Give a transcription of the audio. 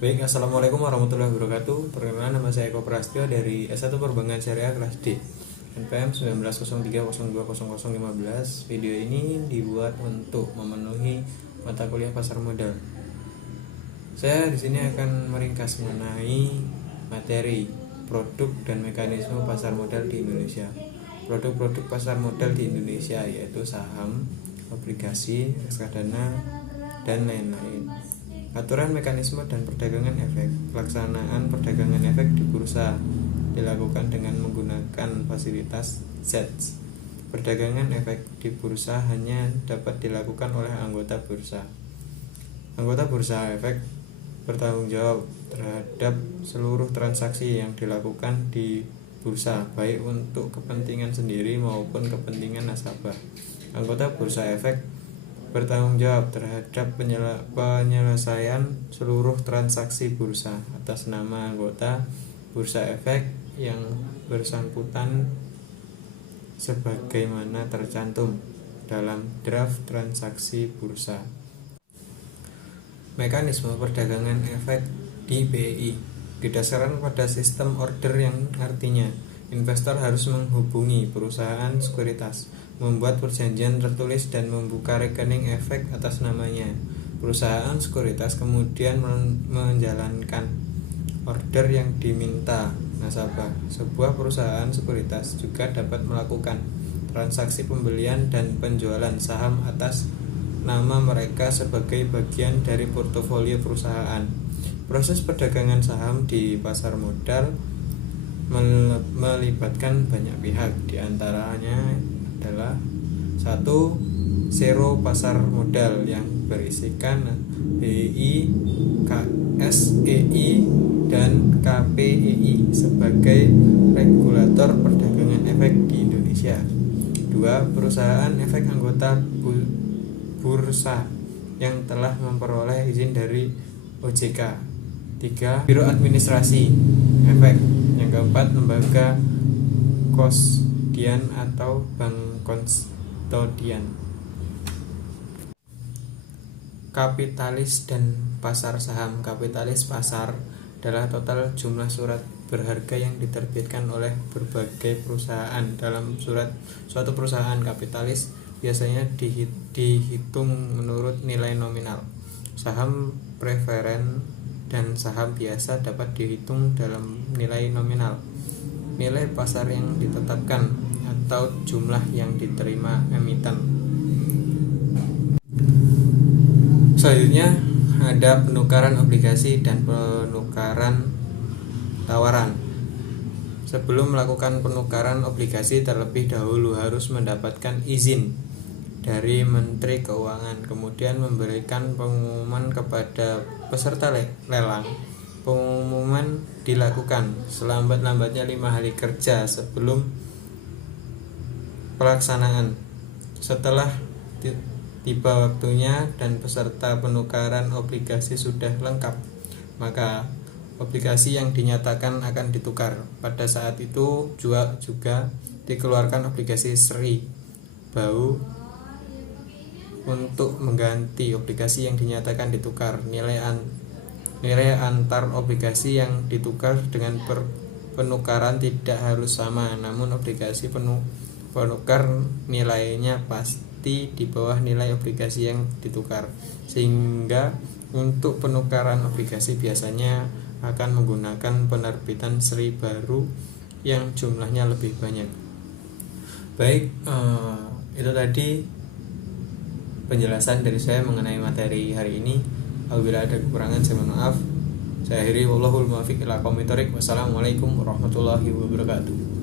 Baik, Assalamualaikum warahmatullahi wabarakatuh. Perkenalkan, nama saya Eko Prastyo dari S1 Perbankan Syariah kelas D, NPM 1903020015. Video ini dibuat untuk memenuhi mata kuliah pasar modal. Saya di sini akan meringkas mengenai materi produk dan mekanisme pasar modal di Indonesia. Produk-produk pasar modal di Indonesia yaitu saham, obligasi, reksadana, dan lain-lain. Aturan, mekanisme, dan perdagangan efek. Pelaksanaan perdagangan efek di bursa dilakukan dengan menggunakan fasilitas ZETS. Perdagangan efek di bursa hanya dapat dilakukan oleh anggota bursa. Anggota bursa efek bertanggung jawab terhadap seluruh transaksi yang dilakukan di bursa, baik untuk kepentingan sendiri maupun kepentingan nasabah. Anggota bursa efek bertanggung jawab terhadap penyelesaian seluruh transaksi bursa atas nama anggota bursa efek yang bersangkutan sebagaimana tercantum dalam draft transaksi bursa. Mekanisme perdagangan efek di BI didasarkan pada sistem order yang artinya investor harus menghubungi perusahaan sekuritas, membuat perjanjian tertulis dan membuka rekening efek atas namanya. Perusahaan sekuritas kemudian menjalankan order yang diminta nasabah. Sebuah perusahaan sekuritas juga dapat melakukan transaksi pembelian dan penjualan saham atas nama mereka sebagai bagian dari portofolio perusahaan. Proses perdagangan saham di pasar modal melibatkan banyak pihak, diantaranya adalah 1. Sero pasar modal yang berisikan BI, KSEI, dan KPEI sebagai regulator perdagangan efek di Indonesia. 2. Perusahaan efek anggota bursa yang telah memperoleh izin dari OJK. 3. Biro Administrasi Efek. Yang keempat, lembaga kustodian atau bank kustodian. Kapitalis dan pasar saham. Kapitalis pasar adalah total jumlah surat berharga yang diterbitkan oleh berbagai perusahaan. Dalam suatu perusahaan kapitalis biasanya dihitung menurut nilai nominal. Saham preferen dan saham biasa dapat dihitung dalam nilai nominal. Nilai pasar yang ditetapkan atau jumlah yang diterima emiten. Selanjutnya ada penukaran obligasi dan penukaran tawaran. Sebelum melakukan penukaran obligasi, terlebih dahulu harus mendapatkan izin dari Menteri Keuangan, kemudian memberikan pengumuman kepada peserta lelang. Pengumuman dilakukan selambat-lambatnya 5 hari kerja sebelum pelaksanaan. Setelah tiba waktunya dan peserta penukaran obligasi sudah lengkap, maka obligasi yang dinyatakan akan ditukar. Pada saat itu juga dikeluarkan obligasi seri bau untuk mengganti obligasi yang dinyatakan ditukar. Nilai antar obligasi yang ditukar dengan penukaran tidak harus sama, namun obligasi penukar nilainya pasti di bawah nilai obligasi yang ditukar, sehingga untuk penukaran obligasi biasanya akan menggunakan penerbitan seri baru yang jumlahnya lebih banyak. Baik, itu tadi penjelasan dari saya mengenai materi hari ini. Apabila ada kekurangan saya mohon maaf. Saya akhiri, wallahul muwaffiq ila aqwamit thoriq. Wassalamualaikum warahmatullahi wabarakatuh.